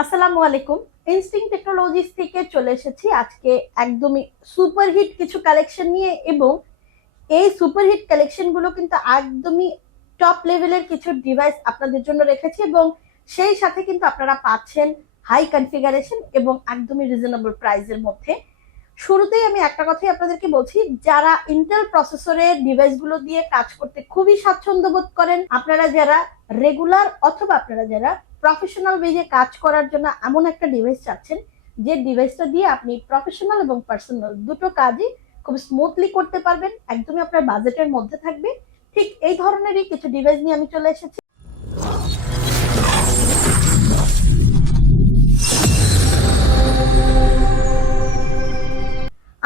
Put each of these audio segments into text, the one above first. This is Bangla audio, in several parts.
আসসালামু আলাইকুম। ইনস্টিং টেকনোলজিস থেকে চলে এসেছি আজকে একদমই সুপারহিট কিছু কালেকশন নিয়ে এবং এই সুপারহিট কালেকশনগুলো কিন্তু একদমই টপ লেভেলের কিছু ডিভাইস আপনাদের জন্য রেখেছি এবং সেই সাথে কিন্তু আপনারা পাচ্ছেন হাই কনফিগারেশন এবং একদমই রিজনেবল প্রাইসের মধ্যে। শুরুতেই আমি একটা কথাই আপনাদেরকে বলছি, যারা ইন্টেল প্রসেসরের ডিভাইসগুলো দিয়ে কাজ করতে খুবই স্বাচ্ছন্দ্য বোধ করেন, আপনারা যারা রেগুলার অথবা আপনারা যারা প্রফেশনাল ওয়েজে কাজ করার জন্য এমন একটা ডিভাইস চাচ্ছেন, যে ডিভাইসটা দিয়ে আপনি প্রফেশনাল এবং পার্সোনাল দুটো কাজই খুব স্মুথলি করতে পারবেন, একদমই আপনার বাজেটের মধ্যে থাকবে। ঠিক এই ধরনেরই কিছু ডিভাইস নিয়ে আমি চলে এসেছি।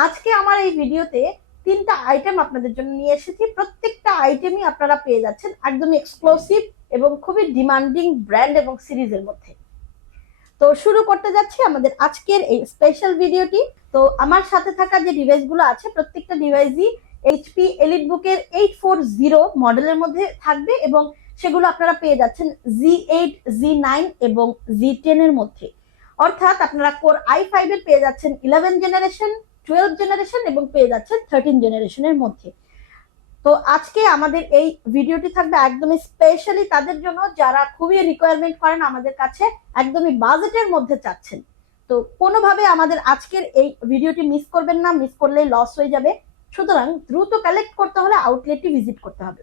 আজকে আমার এই ভিডিওতে তিনটা আইটেম আপনাদের জন্য নিয়ে এসেছি। প্রত্যেকটা আইটেমই আপনারা পেয়ে যাচ্ছেন একদম এক্সক্লুসিভ এবং খুবই ডিমান্ডিং ব্র্যান্ড এবং সিরিজের মধ্যে। তো শুরু করতে যাচ্ছি আমাদের আজকের এই স্পেশাল ভিডিওটি তো আমার সাথে থাকা যে ডিভাইসগুলো আছে, প্রত্যেকটা ডিভাইসই এইচপি এলিট বুকের এইট ফোর জিরো মডেলের মধ্যে থাকবে এবং সেগুলো আপনারা পেয়ে যাচ্ছেন জি এইট জি নাইন এবং জি টেন এর মধ্যে। অর্থাৎ আপনারা কোর আই ফাইভ এর পেয়ে যাচ্ছেন ইলেভেন জেনারেশন টুয়েলভ জেনারেশন এবং পেয়ে যাচ্ছেন থার্টিন জেনারেশনের মধ্যে। তো আজকে আমাদের এই ভিডিওটি থাকবে একদমই স্পেশালি তাদের জন্য, যারা খুবই রিকোয়ারমেন্ট করেন আমাদের কাছে একদমই বাজেটের মধ্যে চাচ্ছেন। তো কোনোভাবে আমাদের আজকের এই ভিডিওটি মিস করবেন না মিস করলে লস হয়ে যাবে। সুতরাং দ্রুত কালেক্ট করতে হলে আউটলেটটি ভিজিট করতে হবে।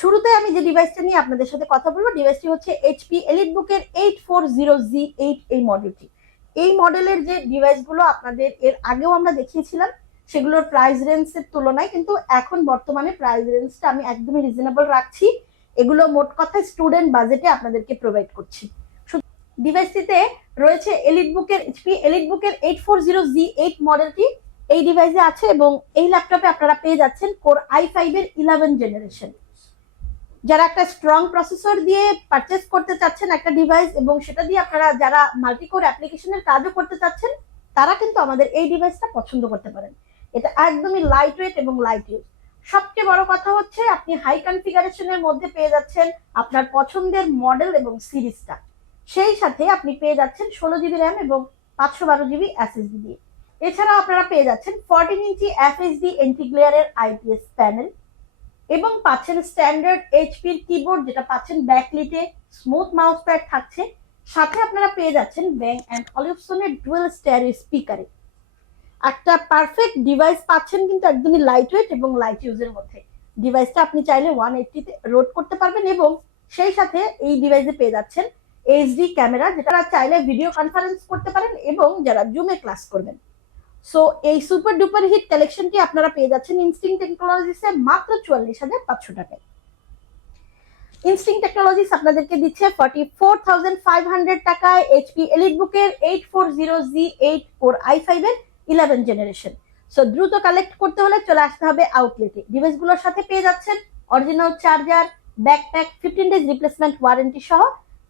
শুরুতে আমি যে ডিভাইসটা নিয়ে আপনাদের সাথে কথা বলব ডিভাইসটি হচ্ছে এইচপি এলিট বুকের eight four zero G eight এই মডেলটি এই মডেলের যে ডিভাইসগুলো আপনাদের এর আগেও আমরা দেখিয়েছিলাম, সেগুলোর প্রাইস রেঞ্জের তুলনায় কিন্তু এখন বর্তমানে প্রাইস রেঞ্জটা আমি একদমই রিজনেবল রাখছি। এগুলো মোট কথা স্টুডেন্ট বাজেটে আপনাদেরকে প্রোভাইড করছি। ডিভাইসটিতে রয়েছে এলিট বুকের এইচপি এলিট বুকের eight four zero G eight মডেলটি এই ডিভাইসে আছে এবং এই ল্যাপটপে আপনারা পেয়ে যাচ্ছেন কোর আই ফাইভ এর ইলেভেন জেনারেশন যারা একটা স্ট্রং প্রসেসর দিয়ে পারচেস করতে চাচ্ছেন একটা ডিভাইস এবং সেটা দিয়ে আপনারা যারা মাল্টি কোর অ্যাপ্লিকেশনের কাজও করতে চাচ্ছেন, তারা কিন্তু আমাদের এই ডিভাইসটা পছন্দ করতে পারেন। এটা একদমই লাইট ওয়েট এবং লাইট ইউজ সবচেয়ে বড় কথা হচ্ছে, আপনি হাই কনফিগারেশনের মধ্যে পেয়ে যাচ্ছেন আপনার পছন্দের মডেল এবং সিরিজটা সেই সাথে আপনি পেয়ে যাচ্ছেন ষোলো জিবি র্যাম এবং পাঁচশো বারো জিবি এসএসডি দিয়ে। এছাড়াও আপনারা পেয়ে যাচ্ছেন ফোরটিন ইঞ্চি এফএসডি এন্টিগ্লেয়ারের আইপিএস প্যানেল এবং পাচ্ছেন স্ট্যান্ডার্ড এইচপির কিবোর্ড যেটা পাচ্ছেন ব্যাকলিটে স্মুথ মাউস প্যাড থাকছে। সাথে আপনারা পেয়ে যাচ্ছেন ব্যাং অ্যান্ড অলিপসনের ডুয়েল স্ট্যারিও স্পিকারে একটা পারফেক্ট ডিভাইস পাচ্ছেন কিন্তু একদমই লাইট ওয়েট এবং লাইট ইউজের মধ্যে। ডিভাইসটা আপনি চাইলে ওয়ান এইটটিতে রোড করতে পারবেন এবং সেই সাথে এই ডিভাইসে পেয়ে যাচ্ছেন এইচডি ক্যামেরা যেটা চাইলে ভিডিও কনফারেন্স করতে পারেন এবং যারা জুমে ক্লাস করবেন। সো এই সুপার ডুপার হিট কালেকশনটি আপনারা পেয়ে যাচ্ছেন ইনস্টিং টেকনোলজিসে মাত্র চুয়াল্লিশ হাজার পাঁচশো টাকায়। ইনস্টিং টেকনোলজিস আপনাদেরকে দিচ্ছে forty four thousand five hundred টাকায় এইচপি এলিট বুকের eight four zero G eight four i five এর ইলেভেন জেনারেশন সো দ্রুত কালেক্ট করতে হলে চলে আসতে হবে আউটলেটে ডিভাইসগুলোর সাথে পেয়ে যাচ্ছেন original charger backpack fifteen days replacement warranty সহ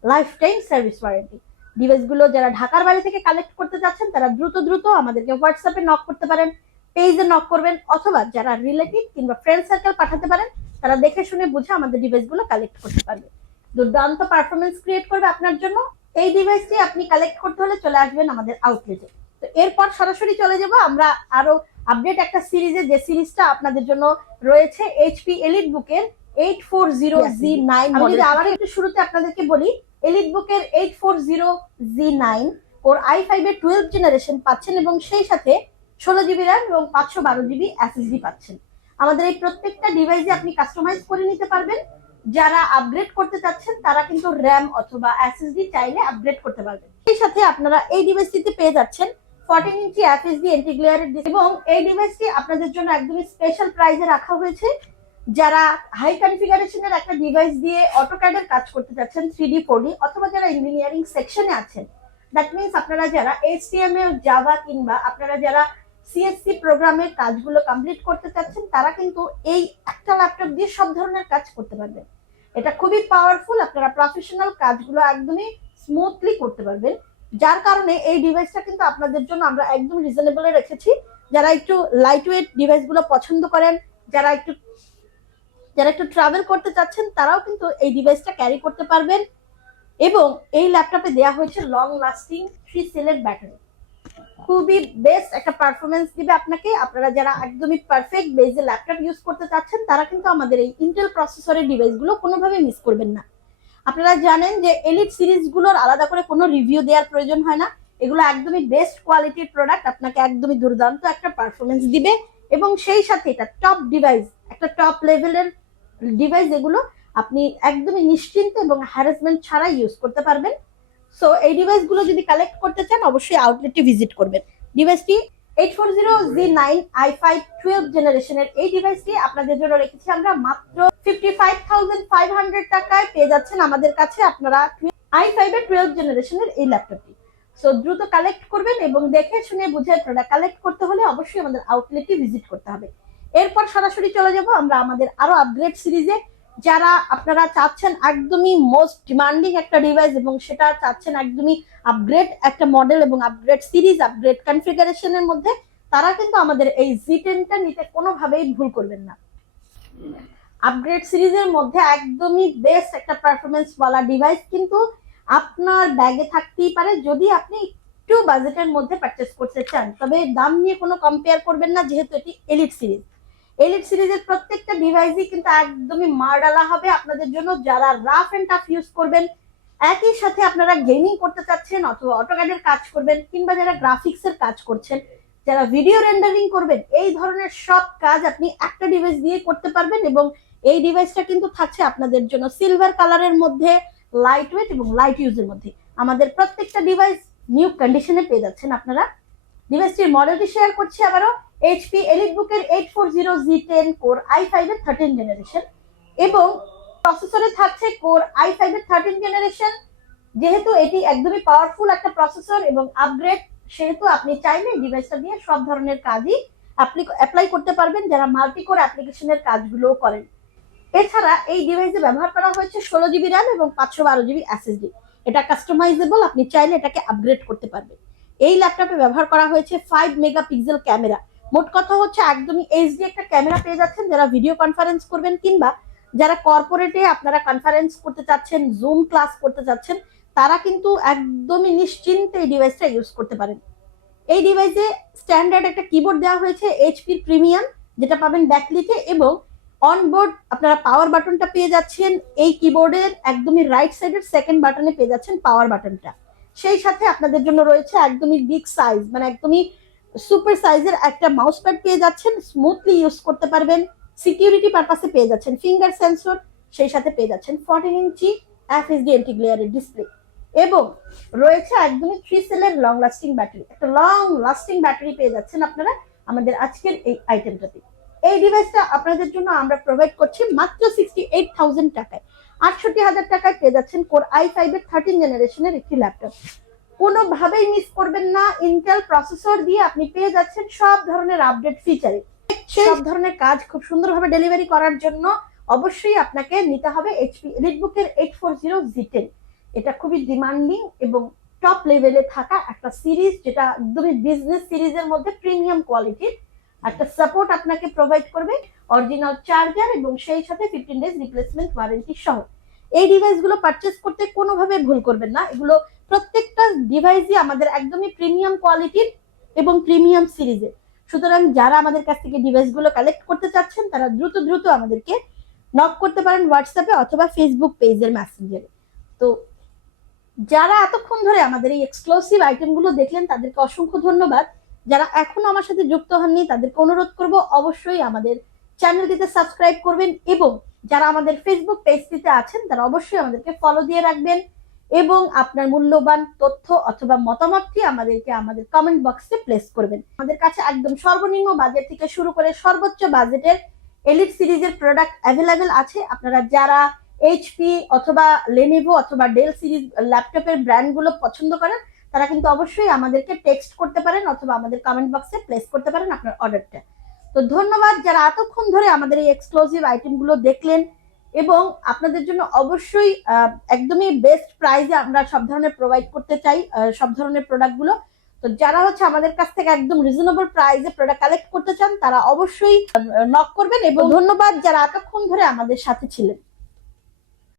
লাইফ টাইম সার্ভিস ওয়ারেন্টি ডিভাইসগুলো যারা ঢাকার বাইরে থেকে কালেক্ট করতে যাচ্ছেন তারা দ্রুত দ্রুত আমাদেরকে হোয়াটসঅ্যাপে নক করতে পারেন পেজে নক করবেন অথবা যারা রিলেটিভ কিংবা ফ্রেন্ড সার্কেল পাঠাতে পারেন তারা দেখে শুনে বুঝে আমাদের ডিভাইসগুলো কালেক্ট করতে পারবে। দুর্দান্ত পারফরমেন্স ক্রিয়েট করবে আপনার জন্য। এই ডিভাইসটি আপনি কালেক্ট করতে হলে চলে আসবেন আমাদের আউটলেটে তো এরপর সরাসরি চলে যাব আমরা আরও আপডেট একটা সিরিজে যে সিরিজটা আপনাদের জন্য রয়েছে এইচপি এলিট বুকের eight four zero G nine আবার একটু শুরুতে আপনাদেরকে বলি এলিট বুকের eight four zero G nine or i five এর টুয়েলভ জেনারেশন পাচ্ছেন এবং সেই সাথে ষোলো জিবি র্যাম এবং পাঁচশো বারো জিবি এসএসডি পাচ্ছেন। আমাদের এই প্রত্যেকটা ডিভাইসে আপনি কাস্টমাইজ করে নিতে পারবেন। যারা আপগ্রেড করতে চাচ্ছেন, তারা কিন্তু র্যাম অথবা এসএসডি চাইলে আপগ্রেড করতে পারবেন। সেই সাথে আপনারা এই ডিভাইসটিতে পেয়ে যাচ্ছেন ফোরটিন ইঞ্চি এফএসডি এন্টিগ্লেয়ারের এবং এই ডিভাইসটি আপনাদের জন্য একদমই স্পেশাল প্রাইজে রাখা হয়েছে। যারা হাই কনফিগারেশনের একটা ডিভাইস দিয়ে অটোক্যাডের কাজ করতে চাচ্ছেন থ্রি ডি ফোর ডি অথবা যারা ইঞ্জিনিয়ারিং সেকশনে আছেন দ্যাট মিনস আপনারা যারা এইচটিএমএল জাভা কিংবা আপনারা যারা সিএসসি প্রোগ্রামের কাজগুলো কমপ্লিট করতে চাচ্ছেন, তারা কিন্তু এই একটা ল্যাপটপ দিয়ে সব ধরনের কাজ করতে পারবেন। এটা খুবই পাওয়ারফুল আপনারা প্রফেশনাল কাজগুলো একদমই স্মুথলি করতে পারবেন। যার কারণে এই ডিভাইসটা কিন্তু আপনাদের জন্য আমরা একদম রিজনেবলে রেখেছি। যারা একটু লাইট ওয়েট ডিভাইসগুলো পছন্দ করেন, যারা একটু যারা একটু ট্রাভেল করতে চাচ্ছেন, তারাও কিন্তু এই ডিভাইসটা ক্যারি করতে পারবেন। এবং এই ল্যাপটপে দেওয়া হয়েছে লং লাস্টিং থ্রি সেলের ব্যাটারি খুবই বেস্ট একটা পারফরমেন্স দিবে আপনাকে। আপনারা যারা একদমই পারফেক্ট বেজে ল্যাপটপ ইউজ করতে চাচ্ছেন, তারা কিন্তু আমাদের এই ইন্টেল প্রসেসরের ডিভাইসগুলো কোনোভাবে মিস করবেন না। আপনারা জানেন যে এলিট সিরিজগুলোর আলাদা করে কোনো রিভিউ দেওয়ার প্রয়োজন হয় না। এগুলো একদমই বেস্ট কোয়ালিটির প্রোডাক্ট আপনাকে একদমই দুর্দান্ত একটা পারফরমেন্স দিবে। এবং সেই সাথে এটা টপ ডিভাইস একটা টপ লেভেলের ডিভাইস এগুলো আপনি একদমই নিশ্চিন্ত এবং হ্যারাসমেন্ট ছাড়া ইউজ করতে পারবেন। সো এই ডিভাইসগুলো যদি কালেক্ট করতে চান, অবশ্যই আউটলেটে ভিজিট করবেন। ডিভাইসটি eight four zero G nine i five twelve জেনারেশনের এই ডিভাইসটি আপনাদের জন্য রেখেছি। আমরা মাত্র fifty five thousand five hundred টাকায় পেয়ে যাচ্ছেন আমাদের কাছে আপনারা আই ফাইভ এর টুয়েলভ জেনারেশনের এই ল্যাপটপটি সো দ্রুত কালেক্ট করবেন এবং দেখে শুনে বুঝে প্রোডাক্ট কালেক্ট করতে হলে অবশ্যই আমাদের আউটলেটে ভিজিট করতে হবে। এরপর সরাসরি চলে যাব আমরা আমাদের আরও আপগ্রেড সিরিজে যারা আপনারা চাচ্ছেন একদমই মোস্ট ডিমান্ডিং একটা ডিভাইস এবং সেটা চাচ্ছেন একদমই আপগ্রেড একটা মডেল এবং আপগ্রেড সিরিজ আপগ্রেড কনফিগারেশনের মধ্যে, তারা কিন্তু আমাদের এই জি টেনটা নিতে কোনোভাবেই ভুল করবেন না। আপগ্রেড সিরিজের মধ্যে একদমই বেস্ট একটা পারফরমেন্স ওয়ালা ডিভাইস কিন্তু আপনার ব্যাগে থাকতেই পারে যদি আপনি একটু বাজেটের মধ্যে পারচেস করতে চান। তবে দাম নিয়ে কোনো কম্পেয়ার করবেন না, যেহেতু এটি এলিট সিরিজ এলিট সিরিজের প্রত্যেকটা ডিভাইসই কিন্তু একদমই মারডালা হবে আপনাদের জন্য। যারা রাফ এন্ড টাফ ইউজ করবেন, একই সাথে আপনারা গেমিং করতে চাচ্ছেন অথবা অটোক্যাডের কাজ করবেন, কিংবা যারা গ্রাফিক্সের কাজ করছেন, যারা ভিডিও রেন্ডারিং করবেন, এই ধরনের সব কাজ আপনি একটা ডিভাইস দিয়ে করতে পারবেন এবং এই ডিভাইসটা কিন্তু থাকছে আপনাদের জন্য সিলভার কালারের মধ্যে লাইট ওয়েট এবং লাইট ইউজের মধ্যে। আমাদের প্রত্যেকটা ডিভাইস নিউ কন্ডিশনে পেয়ে যাচ্ছেন আপনারা। ডিভাইসটির মডেলটি শেয়ার করছি আবারও। এইচপি এলিট বুকের eight four zero G ten core i five এর থার্টিন জেনারেশন এবং প্রসেসরে থাকছে কোর আই ফাইভ এর থার্টিন জেনারেশন যেহেতু এটি একদমই পাওয়ারফুল একটা প্রসেসর এবং আপগ্রেড সেহেতু আপনি চাইলে ডিভাইসটা দিয়ে সব ধরনের কাজই আপনি অ্যাপ্লাই করতে পারবেন যারা মাল্টি কোর অ্যাপ্লিকেশনের কাজগুলোও করেন। এছাড়া এই ডিভাইসে ব্যবহার করা হয়েছে ষোলো জিবি র্যাম এবং পাঁচশো বারো জিবি এসএসডি এটা কাস্টমাইজেবল আপনি চাইলে এটাকে আপগ্রেড করতে পারবেন। এই ল্যাপটপে ব্যবহার করা হয়েছে ফাইভ মেগাপিক্সেল ক্যামেরা মোট কথা হচ্ছে একদমই এইচডি একটা ক্যামেরা পেয়ে যাচ্ছেন যারা ভিডিও কনফারেন্স করবেন কিংবা যারা কর্পোরেটে আপনারা কনফারেন্স করতে চাচ্ছেন জুম ক্লাস করতে চাচ্ছেন, তারা কিন্তু একদমই নিশ্চিন্তে এই ডিভাইসটা ইউজ করতে পারেন। এই ডিভাইসে স্ট্যান্ডার্ড একটা কিবোর্ড দেওয়া হয়েছে এইচপির প্রিমিয়াম যেটা পাবেন ব্যাকলিটে এবং অনবোর্ড আপনারা পাওয়ার বাটনটা পেয়ে যাচ্ছেন, এই কিবোর্ডের একদমই রাইট সাইডের সেকেন্ড বাটনে পেয়ে যাচ্ছেন পাওয়ার বাটনটা সেই সাথে আপনাদের জন্য রয়েছে একদমই বিগ সাইজ মানে একদমই সুপার সাইজের একটা মাউস প্যাড পেয়ে যাচ্ছেন স্মুথলি ইউজ করতে পারবেন সিকিউরিটি পারপাসে পেয়ে যাচ্ছেন ফিঙ্গার সেন্সর সেই সাথে পেয়ে যাচ্ছেন ফর্টিন ইঞ্চি এফএসডি এন্টি গ্লেয়ারের ডিসপ্লে এবং রয়েছে একদমই থ্রি সেলের লং লাস্টিং ব্যাটারি একটা লং লাস্টিং ব্যাটারি পেয়ে যাচ্ছেন আপনারা আমাদের আজকের এই আইটেমটাতে এই ডিভাইসটা আপনাদের জন্য আমরা প্রোভাইড করছি মাত্র সিক্সটি এইট থাউজেন্ড টাকায়। আটষট্টি হাজার টাকায় পেয়ে যাচ্ছেন কোর আই ফাইভ এর থার্টিন জেনারেশনের একটি ল্যাপটপ কোনোভাবেই মিস করবেন না ইন্টেল প্রসেসর দিয়ে আপনি পেয়ে যাচ্ছেন সব ধরনের আপডেট ফিচারে সব ধরনের কাজ খুব সুন্দরভাবে ডেলিভারি করার জন্য অবশ্যই আপনাকে নিতে হবে HP এলিটবুকের eight four zero G ten এটা খুবই ডিমান্ডিং এবং টপ লেভেলে থাকা একটা সিরিজ যেটা একদমই বিজনেস সিরিজের মধ্যে প্রিমিয়াম কোয়ালিটির একটা সাপোর্ট আপনাকে প্রোভাইড করবে অরিজিনাল চার্জার এবং সেই সাথে ফিফটিন ডেজ রিপ্লেসমেন্ট ওয়ারেন্টি সহ। এই ডিভাইসগুলো পারচেস করতে কোনোভাবে ভুল করবেন না। এগুলো প্রত্যেকটা ডিভাইসই আমাদের একদমই প্রিমিয়াম কোয়ালিটির এবং প্রিমিয়াম সিরিজের সুতরাং যারা আমাদের কাছ থেকে ডিভাইসগুলো কালেক্ট করতে চাচ্ছেন, তারা দ্রুত দ্রুত আমাদেরকে নক করতে পারেন হোয়াটসঅ্যাপে অথবা ফেসবুক পেজের মেসেঞ্জারে তো যারা এতক্ষণ ধরে আমাদের এই এক্সক্লুসিভ আইটেমগুলো দেখলেন, তাদেরকে অসংখ্য ধন্যবাদ। যারা এখনও আমার সাথে যুক্ত হননি, তাদেরকে অনুরোধ করব অবশ্যই আমাদের চ্যানেলটিতে সাবস্ক্রাইব করবেন এবং যারা আমাদের ফেসবুক পেজটিতে আছেন, তারা অবশ্যই আমাদেরকে ফলো দিয়ে রাখবেন এবং আপনার মূল্যবান তথ্য অথবা মতামতটি আমাদেরকে আমাদের কমেন্ট বক্সে প্লেস করবেন। আমাদের কাছে একদম সর্বনিম্ন বাজেট থেকে শুরু করে সর্বোচ্চ বাজেটের এলিট সিরিজের প্রোডাক্ট অ্যাভেলেবেল আছে। আপনারা যারা এইচপি অথবা লেনেভো অথবা ডেল সিরিজ ল্যাপটপের ব্র্যান্ডগুলো পছন্দ করেন, তারা কিন্তু অবশ্যই আমাদেরকে টেক্সট করতে পারেন অথবা আমাদের কমেন্ট বক্সে প্লেস করতে পারেন আপনার অর্ডারটা তো ধন্যবাদ যারা এতক্ষণ ধরে আমাদের এই এক্সক্লুসিভ আইটেমগুলো দেখলেন এবং আপনাদের জন্য অবশ্যই একদমই বেস্ট প্রাইজে আমরা সব ধরনের প্রোভাইড করতে চাই সব ধরনের প্রোডাক্টগুলো তো যারা হচ্ছে আমাদের কাছ থেকে একদম রিজনেবল প্রাইজে প্রোডাক্ট কালেক্ট করতে চান, তারা অবশ্যই নক করবেন এবং ধন্যবাদ যারা এতক্ষণ ধরে আমাদের সাথে ছিলেন।